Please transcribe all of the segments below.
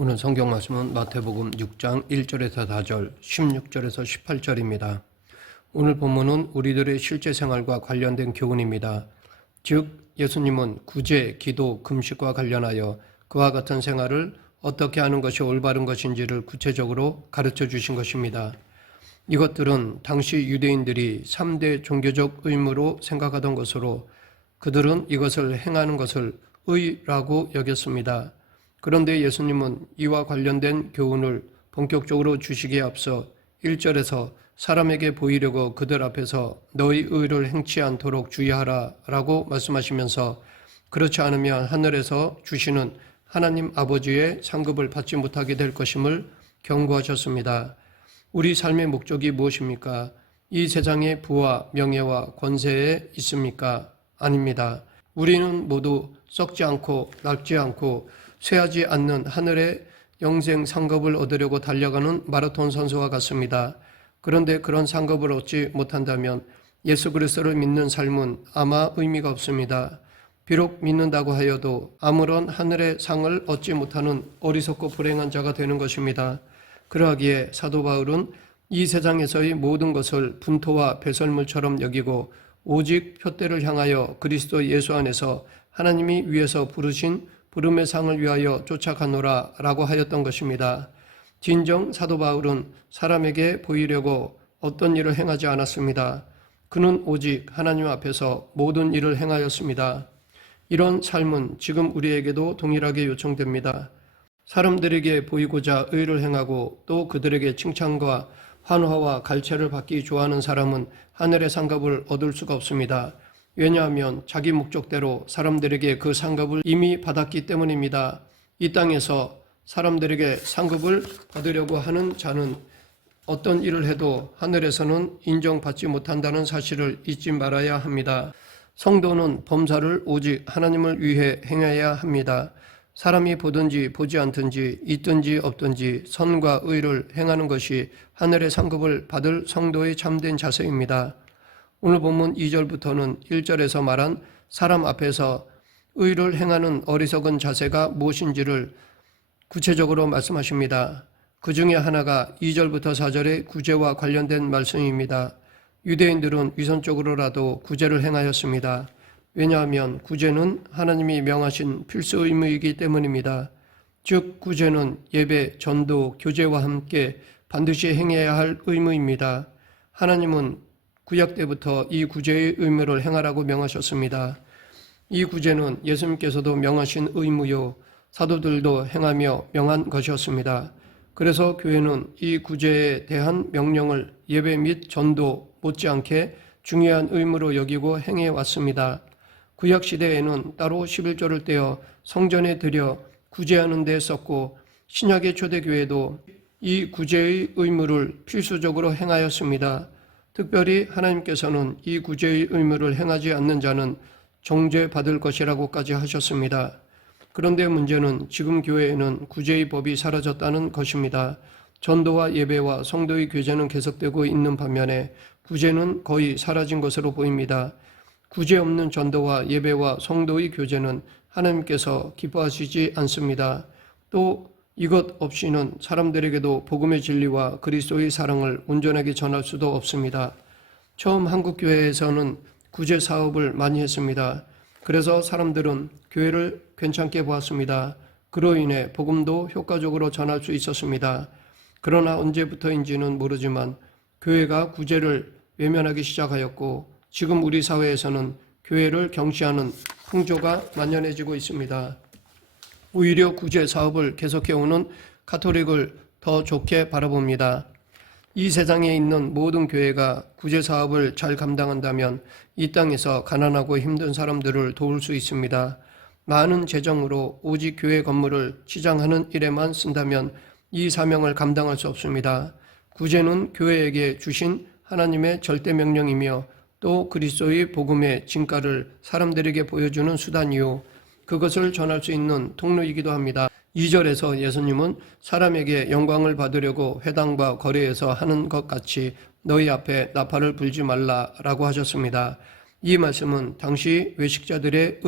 오늘 성경 말씀은 마태복음 6장 1절에서 4절, 16절에서 18절입니다. 오늘 본문은 우리들의 실제 생활과 관련된 교훈입니다. 즉, 예수님은 구제, 기도, 금식과 관련하여 그와 같은 생활을 어떻게 하는 것이 올바른 것인지를 구체적으로 가르쳐 주신 것입니다. 이것들은 당시 유대인들이 3대 종교적 의무로 생각하던 것으로 그들은 이것을 행하는 것을 의라고 여겼습니다. 그런데 예수님은 이와 관련된 교훈을 본격적으로 주시기에 앞서 1절에서 사람에게 보이려고 그들 앞에서 너희 의를 행치 않도록 주의하라 라고 말씀하시면서 그렇지 않으면 하늘에서 주시는 하나님 아버지의 상급을 받지 못하게 될 것임을 경고하셨습니다. 우리 삶의 목적이 무엇입니까? 이 세상의 부와 명예와 권세에 있습니까? 아닙니다. 우리는 모두 썩지 않고 낡지 않고 쇠하지 않는 하늘의 영생 상급을 얻으려고 달려가는 마라톤 선수와 같습니다. 그런데 그런 상급을 얻지 못한다면 예수 그리스도를 믿는 삶은 아마 의미가 없습니다. 비록 믿는다고 하여도 아무런 하늘의 상을 얻지 못하는 어리석고 불행한 자가 되는 것입니다. 그러하기에 사도 바울은 이 세상에서의 모든 것을 분토와 배설물처럼 여기고 오직 표대를 향하여 그리스도 예수 안에서 하나님이 위에서 부르신 부름의 상을 위하여 쫓아가노라 라고 하였던 것입니다. 진정 사도 바울은 사람에게 보이려고 어떤 일을 행하지 않았습니다. 그는 오직 하나님 앞에서 모든 일을 행하였습니다. 이런 삶은 지금 우리에게도 동일하게 요청됩니다. 사람들에게 보이고자 의를 행하고 또 그들에게 칭찬과 환호와 갈채를 받기 좋아하는 사람은 하늘의 상급을 얻을 수가 없습니다. 왜냐하면 자기 목적대로 사람들에게 그 상급을 이미 받았기 때문입니다. 이 땅에서 사람들에게 상급을 받으려고 하는 자는 어떤 일을 해도 하늘에서는 인정받지 못한다는 사실을 잊지 말아야 합니다. 성도는 범사를 오직 하나님을 위해 행해야 합니다. 사람이 보든지 보지 않든지 있든지 없든지 선과 의를 행하는 것이 하늘의 상급을 받을 성도의 참된 자세입니다. 오늘 본문 2절부터는 1절에서 말한 사람 앞에서 의를 행하는 어리석은 자세가 무엇인지를 구체적으로 말씀하십니다. 그 중에 하나가 2절부터 4절의 구제와 관련된 말씀입니다. 유대인들은 위선적으로라도 구제를 행하였습니다. 왜냐하면 구제는 하나님이 명하신 필수 의무이기 때문입니다. 즉 구제는 예배, 전도, 교제와 함께 반드시 행해야 할 의무입니다. 하나님은 구약 때부터 이 구제의 의무를 행하라고 명하셨습니다. 이 구제는 예수님께서도 명하신 의무요 사도들도 행하며 명한 것이었습니다. 그래서 교회는 이 구제에 대한 명령을 예배 및 전도 못지않게 중요한 의무로 여기고 행해 왔습니다. 구약 시대에는 따로 11조를 떼어 성전에 들여 구제하는 데 썼고 신약의 초대교회도 이 구제의 의무를 필수적으로 행하였습니다. 특별히 하나님께서는 이 구제의 의무를 행하지 않는 자는 정죄받을 것이라고까지 하셨습니다. 그런데 문제는 지금 교회에는 구제의 법이 사라졌다는 것입니다. 전도와 예배와 성도의 교제는 계속되고 있는 반면에 구제는 거의 사라진 것으로 보입니다. 구제 없는 전도와 예배와 성도의 교제는 하나님께서 기뻐하시지 않습니다. 또 이것 없이는 사람들에게도 복음의 진리와 그리스도의 사랑을 온전하게 전할 수도 없습니다. 처음 한국교회에서는 구제 사업을 많이 했습니다. 그래서 사람들은 교회를 괜찮게 보았습니다. 그로 인해 복음도 효과적으로 전할 수 있었습니다. 그러나 언제부터인지는 모르지만 교회가 구제를 외면하기 시작하였고 지금 우리 사회에서는 교회를 경시하는 풍조가 만연해지고 있습니다. 오히려 구제 사업을 계속해오는 가톨릭을 더 좋게 바라봅니다. 이 세상에 있는 모든 교회가 구제 사업을 잘 감당한다면 이 땅에서 가난하고 힘든 사람들을 도울 수 있습니다. 많은 재정으로 오직 교회 건물을 치장하는 일에만 쓴다면 이 사명을 감당할 수 없습니다. 구제는 교회에게 주신 하나님의 절대 명령이며 또 그리스도의 복음의 진가를 사람들에게 보여주는 수단이요 그것을 전할 수 있는 통로이기도 합니다. 2절에서 예수님은 사람에게 영광을 받으려고 회당과 거리에서 하는 것 같이 너희 앞에 나팔을 불지 말라라고 하셨습니다. 이 말씀은 당시 외식자들의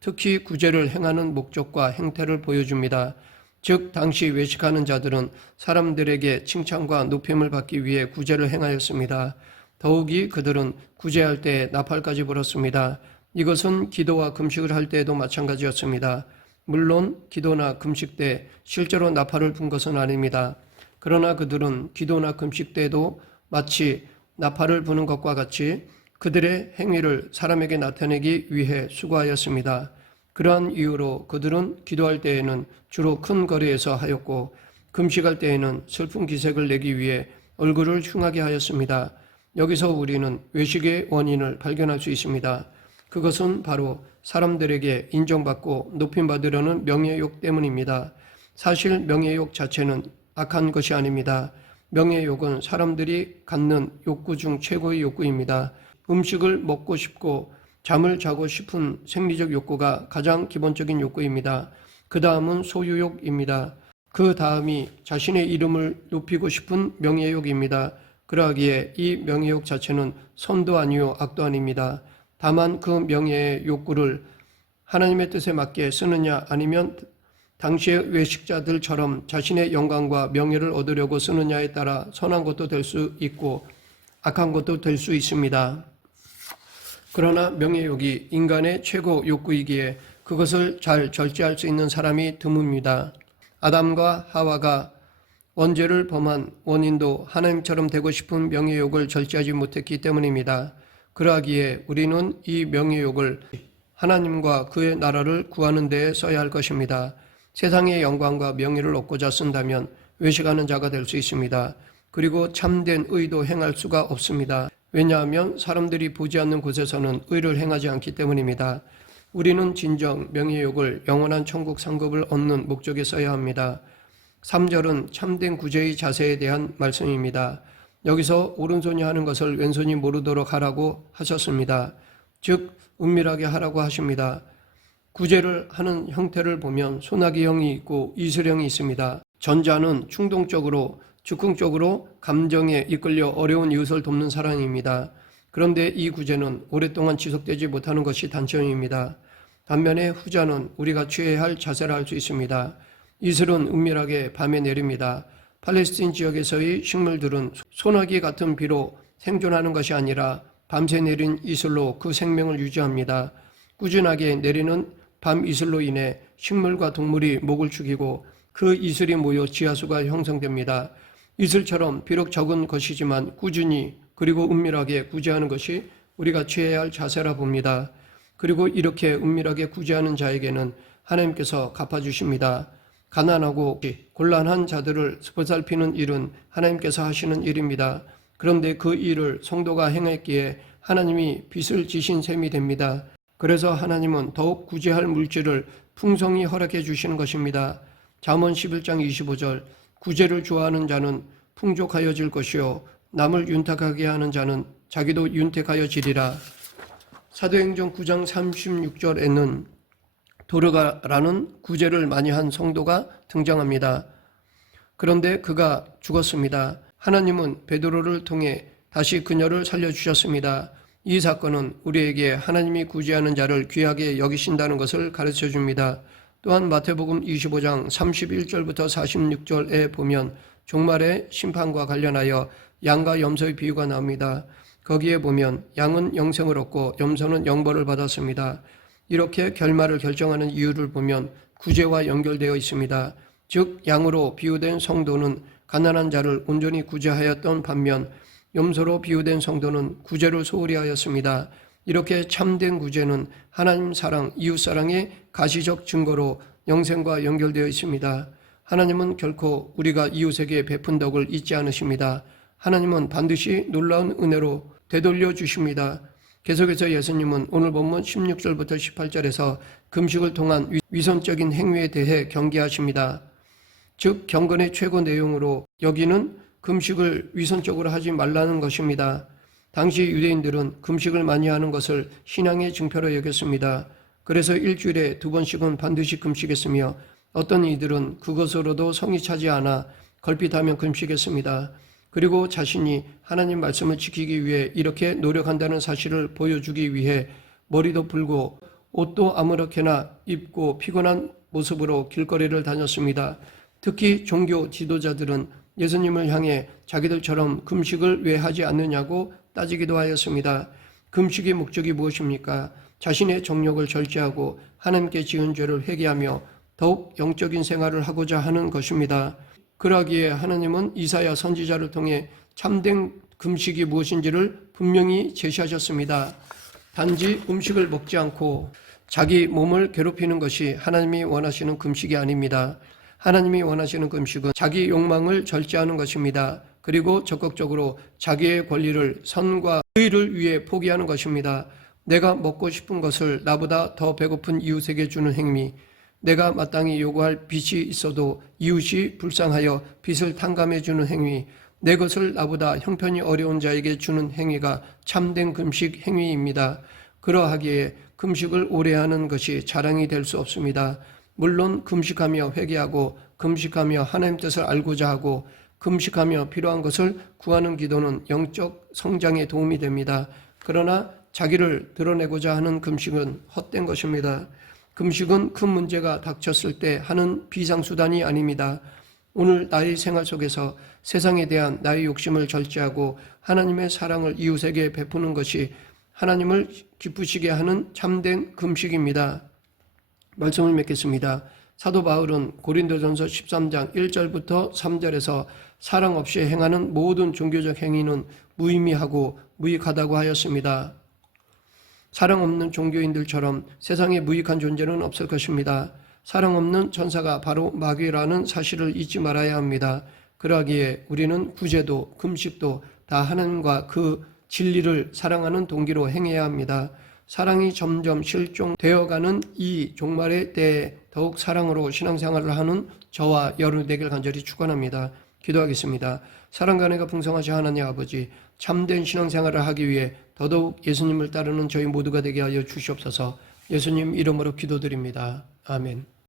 특히 구제를 행하는 목적과 행태를 보여줍니다. 즉 당시 외식하는 자들은 사람들에게 칭찬과 높임을 받기 위해 구제를 행하였습니다. 더욱이 그들은 구제할 때 나팔까지 불었습니다. 이것은 기도와 금식을 할 때에도 마찬가지였습니다. 물론 기도나 금식 때 실제로 나팔을 분 것은 아닙니다. 그러나 그들은 기도나 금식 때도 마치 나팔을 부는 것과 같이 그들의 행위를 사람에게 나타내기 위해 수고하였습니다. 그러한 이유로 그들은 기도할 때에는 주로 큰 거리에서 하였고 금식할 때에는 슬픈 기색을 내기 위해 얼굴을 흉하게 하였습니다. 여기서 우리는 외식의 원인을 발견할 수 있습니다. 그것은 바로 사람들에게 인정받고 높임받으려는 명예욕 때문입니다. 사실 명예욕 자체는 악한 것이 아닙니다. 명예욕은 사람들이 갖는 욕구 중 최고의 욕구입니다. 음식을 먹고 싶고 잠을 자고 싶은 생리적 욕구가 가장 기본적인 욕구입니다. 그 다음은 소유욕입니다. 그 다음이 자신의 이름을 높이고 싶은 명예욕입니다. 그러하기에 이 명예욕 자체는 선도 아니요 악도 아닙니다. 다만 그 명예의 욕구를 하나님의 뜻에 맞게 쓰느냐 아니면 당시의 외식자들처럼 자신의 영광과 명예를 얻으려고 쓰느냐에 따라 선한 것도 될 수 있고 악한 것도 될 수 있습니다. 그러나 명예욕이 인간의 최고 욕구이기에 그것을 잘 절제할 수 있는 사람이 드뭅니다. 아담과 하와가 원죄를 범한 원인도 하나님처럼 되고 싶은 명예욕을 절제하지 못했기 때문입니다. 그러하기에 우리는 이 명예욕을 하나님과 그의 나라를 구하는 데에 써야 할 것입니다. 세상의 영광과 명예를 얻고자 쓴다면 외식하는 자가 될 수 있습니다. 그리고 참된 의도 행할 수가 없습니다. 왜냐하면 사람들이 보지 않는 곳에서는 의를 행하지 않기 때문입니다. 우리는 진정 명예욕을 영원한 천국 상급을 얻는 목적에 써야 합니다. 3절은 참된 구제의 자세에 대한 말씀입니다. 여기서 오른손이 하는 것을 왼손이 모르도록 하라고 하셨습니다. 즉 은밀하게 하라고 하십니다. 구제를 하는 형태를 보면 소나기형이 있고 이슬형이 있습니다. 전자는 충동적으로 즉흥적으로 감정에 이끌려 어려운 이웃을 돕는 사랑입니다. 그런데 이 구제는 오랫동안 지속되지 못하는 것이 단점입니다. 반면에 후자는 우리가 취해야 할 자세라 할 수 있습니다. 이슬은 은밀하게 밤에 내립니다. 팔레스틴 지역에서의 식물들은 소나기 같은 비로 생존하는 것이 아니라 밤새 내린 이슬로 그 생명을 유지합니다. 꾸준하게 내리는 밤 이슬로 인해 식물과 동물이 목을 축이고 그 이슬이 모여 지하수가 형성됩니다. 이슬처럼 비록 적은 것이지만 꾸준히 그리고 은밀하게 구제하는 것이 우리가 취해야 할 자세라 봅니다. 그리고 이렇게 은밀하게 구제하는 자에게는 하나님께서 갚아주십니다. 가난하고 곤란한 자들을 보살피는 일은 하나님께서 하시는 일입니다. 그런데 그 일을 성도가 행했기에 하나님이 빚을 지신 셈이 됩니다. 그래서 하나님은 더욱 구제할 물질을 풍성히 허락해 주시는 것입니다. 잠언 11장 25절 구제를 좋아하는 자는 풍족하여질 것이요 남을 윤탁하게 하는 자는 자기도 윤택하여지리라. 사도행전 9장 36절에는 도르가라는 구제를 많이 한 성도가 등장합니다. 그런데 그가 죽었습니다. 하나님은 베드로를 통해 다시 그녀를 살려주셨습니다. 이 사건은 우리에게 하나님이 구제하는 자를 귀하게 여기신다는 것을 가르쳐 줍니다. 또한 마태복음 25장 31절부터 46절에 보면 종말의 심판과 관련하여 양과 염소의 비유가 나옵니다. 거기에 보면 양은 영생을 얻고 염소는 영벌을 받았습니다. 이렇게 결말을 결정하는 이유를 보면 구제와 연결되어 있습니다. 즉 양으로 비유된 성도는 가난한 자를 온전히 구제하였던 반면 염소로 비유된 성도는 구제를 소홀히 하였습니다. 이렇게 참된 구제는 하나님 사랑, 이웃 사랑의 가시적 증거로 영생과 연결되어 있습니다. 하나님은 결코 우리가 이웃에게 베푼 덕을 잊지 않으십니다. 하나님은 반드시 놀라운 은혜로 되돌려 주십니다. 계속해서 예수님은 오늘 본문 16절부터 18절에서 금식을 통한 위선적인 행위에 대해 경계하십니다. 즉 경건의 최고 내용으로 여기는 금식을 위선적으로 하지 말라는 것입니다. 당시 유대인들은 금식을 많이 하는 것을 신앙의 증표로 여겼습니다. 그래서 일주일에 2번씩은 반드시 금식했으며 어떤 이들은 그것으로도 성이 차지 않아 걸핏하면 금식했습니다. 그리고 자신이 하나님 말씀을 지키기 위해 이렇게 노력한다는 사실을 보여주기 위해 머리도 풀고 옷도 아무렇게나 입고 피곤한 모습으로 길거리를 다녔습니다. 특히 종교 지도자들은 예수님을 향해 자기들처럼 금식을 왜 하지 않느냐고 따지기도 하였습니다. 금식의 목적이 무엇입니까? 자신의 정욕을 절제하고 하나님께 지은 죄를 회개하며 더욱 영적인 생활을 하고자 하는 것입니다. 그러기에 하나님은 이사야 선지자를 통해 참된 금식이 무엇인지를 분명히 제시하셨습니다. 단지 음식을 먹지 않고 자기 몸을 괴롭히는 것이 하나님이 원하시는 금식이 아닙니다. 하나님이 원하시는 금식은 자기 욕망을 절제하는 것입니다. 그리고 적극적으로 자기의 권리를 선과 의를 위해 포기하는 것입니다. 내가 먹고 싶은 것을 나보다 더 배고픈 이웃에게 주는 행위, 내가 마땅히 요구할 빚이 있어도 이웃이 불쌍하여 빚을 탕감해 주는 행위, 내 것을 나보다 형편이 어려운 자에게 주는 행위가 참된 금식 행위입니다. 그러하기에 금식을 오래 하는 것이 자랑이 될 수 없습니다. 물론 금식하며 회개하고 금식하며 하나님 뜻을 알고자 하고 금식하며 필요한 것을 구하는 기도는 영적 성장에 도움이 됩니다. 그러나 자기를 드러내고자 하는 금식은 헛된 것입니다. 금식은 큰 문제가 닥쳤을 때 하는 비상수단이 아닙니다. 오늘 나의 생활 속에서 세상에 대한 나의 욕심을 절제하고 하나님의 사랑을 이웃에게 베푸는 것이 하나님을 기쁘시게 하는 참된 금식입니다. 말씀을 맺겠습니다. 사도 바울은 고린도전서 13장 1절부터 3절에서 사랑 없이 행하는 모든 종교적 행위는 무의미하고 무익하다고 하였습니다. 사랑 없는 종교인들처럼 세상에 무익한 존재는 없을 것입니다. 사랑 없는 천사가 바로 마귀라는 사실을 잊지 말아야 합니다. 그러기에 우리는 구제도 금식도 다 하나님과 그 진리를 사랑하는 동기로 행해야 합니다. 사랑이 점점 실종되어가는 이 종말의 때에 더욱 사랑으로 신앙생활을 하는 저와 여러분 되길 간절히 축원합니다. 기도하겠습니다. 사랑과 은혜가 풍성하신 하나님 아버지, 참된 신앙생활을 하기 위해 더더욱 예수님을 따르는 저희 모두가 되게 하여 주시옵소서. 예수님 이름으로 기도드립니다. 아멘.